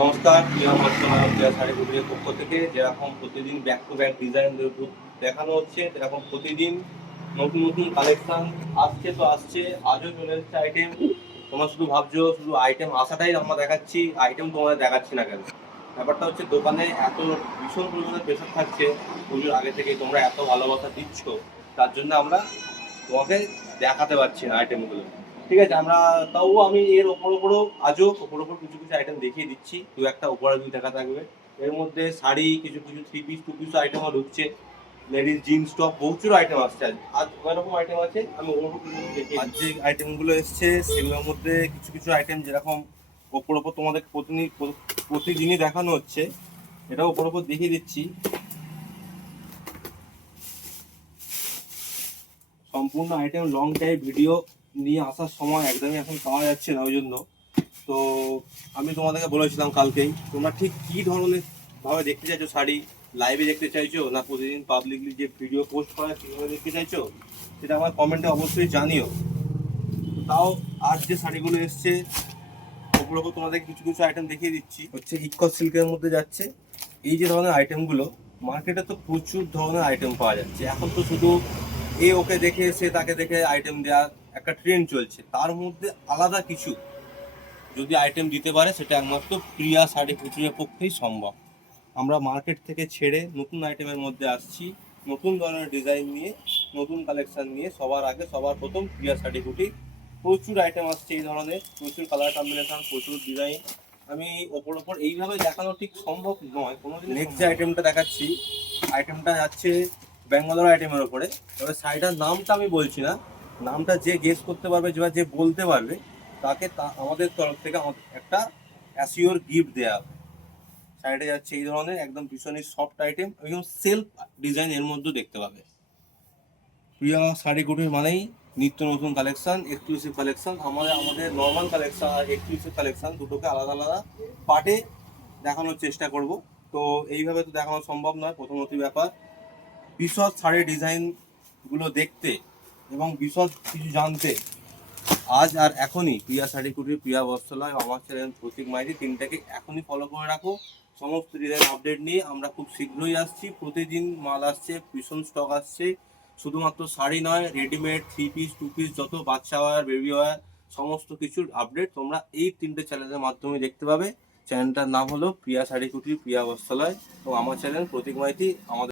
নমস্কার, প্রিয় বর্তমানে প্রিয়া শাড়ি কুটিরের পক্ষ থেকে যেরকম প্রতিদিন ব্যাক টু ব্যাক ডিজাইন দেখানো হচ্ছে, সেরকম প্রতিদিন নতুন নতুন কালেকশন আসছে তো আসছে। আজও চলে এসেছে আইটেম। তোমরা শুধু ভাবছো শুধু আইটেম আসাটাই আমরা দেখাচ্ছি, আইটেম তোমাদের দেখাচ্ছি না কেন? ব্যাপারটা হচ্ছে দোকানে এত ভীষণ পরিমাণে প্রেশার থাকছে, পুজোর আগে থেকে তোমরা এত ভালোবাসা দিচ্ছ, তার জন্য আমরা তোমাকে দেখাতে পারছি না আইটেমগুলো। ঠিক আছে, আমি এর ওপরও আজও ওপর কিছু কিছু আইটেম দেখিয়ে দিচ্ছি। দু একটা ওপরে দুই দেখা থাকবে। এর মধ্যে শাড়ি, কিছু কিছু থ্রি পিস টু পিস আইটেমও ঢুকছে, লেডিস জিন্স টপ, প্রচুর আইটেম আসছে। আজ এরকম আইটেম আছে, আমি ওপর কিছু দেখি। আজ যে আইটেমগুলো এসছে সেগুলোর মধ্যে কিছু কিছু আইটেম যেরকম ওপর তোমাদের প্রতিদিনই দেখানো হচ্ছে, এটাও ওপর দেখিয়ে দিচ্ছি। সম্পূর্ণ আইটেম লং টাইম ভিডিও নিয়ে আসার সময় একদমই এখন পাওয়া যাচ্ছে না, ওই জন্য। তো আমি তোমাদেরকে বলেছিলাম কালকেই, তোমরা ঠিক কী ধরনের ভাবে দেখতে চাইছো শাড়ি, লাইভে দেখতে চাইছো না প্রতিদিন পাবলিকলি যে ভিডিও পোস্ট করা কীভাবে দেখতে চাইছো, সেটা আমার কমেন্টে অবশ্যই জানিও। তাও আজ যে শাড়িগুলো এসছে ওপর তোমাদের কিছু কিছু আইটেম দেখিয়ে দিচ্ছি, হচ্ছে ইকো সিল্কের মধ্যে যাচ্ছে। এই যে ধরনের আইটেমগুলো মার্কেটে তো প্রচুর ধরনের আইটেম পাওয়া যাচ্ছে। এখন তো শুধু এ ওকে দেখে সে তাকে দেখে আইটেম দেওয়ার একটা ট্রেন্ড চলছে, তার মধ্যে আলাদা কিছু যদি আইটেম দিতে পারে সেটা একমাত্র প্রিয়া শাড়ি কুটিরের পক্ষেই সম্ভব। আমরা মার্কেট থেকে ছেড়ে নতুন আইটেমের মধ্যে আসছি, নতুন ধরনের ডিজাইন নিয়ে, নতুন কালেকশন নিয়ে। সবার আগে সবার প্রথম প্রিয়া শাড়ি কুটির। প্রচুর আইটেম আসছে এই ধরনের, প্রচুর কালার কম্বিনেশন, প্রচুর ডিজাইন। আমি ওপর এইভাবে দেখানো ঠিক সম্ভব নয় কোনো। নেক্সট যে আইটেমটা দেখাচ্ছি, আইটেমটা যাচ্ছে ব্যাঙ্গালোর আইটেমের ওপরে। তবে শাড়িটার নামটা আমি বলছি না, নামটা যে গেস করতে পারবে বা যে বলতে পারবে তাকে আমাদের তরফ থেকে একটা অ্যাসিওর গিফট দেওয়া হবে। শাড়িটা যাচ্ছে এই ধরনের একদম ভীষণই সফট আইটেম, একদম সেলফ ডিজাইন এর মধ্যে দেখতে পাবে। প্রিয়া শাড়ি কুটির মানেই নিত্য নতুন কালেকশন, এক্সক্লুসিভ কালেকশন। আমাদের নর্মাল কালেকশন আর এক্সক্লুসিভ কালেকশন দুটোকে আলাদা আলাদা পার্টে দেখানোর চেষ্টা করব। তো এইভাবে তো দেখানো সম্ভব নয়। প্রথমত ব্যাপার, বিশদ শাড়ির ডিজাইনগুলো দেখতে এবং বিশদ কিছু জানতে আজ আর এখনই প্রিয়া শাড়ি কুটির, প্রিয়া বস্ত্রালয়, আমার চ্যানেল প্রতীক মাইতি, তিনটাকে এখনই ফলো করে রাখো। সমস্ত ডিজাইন আপডেট নিয়ে আমরা খুব শীঘ্রই আসছি। প্রতিদিন মাল আসছে, ভীষণ স্টক আসছে। শুধুমাত্র শাড়ি নয়, readymade, three piece, two piece, যত বাচ্চা ওয়্যার, বেবি ওয়্যার, সমস্ত কিছুর আপডেট তোমরা এই তিনটে চ্যানেলের মাধ্যমে দেখতে পাবে। চ্যানেলটার নাম হলো প্রিয়া শাড়ি কুটির, প্রিয়া বস্ত্রালয়, এবং আমার চ্যানেল প্রতীক মাইতি। আমাদের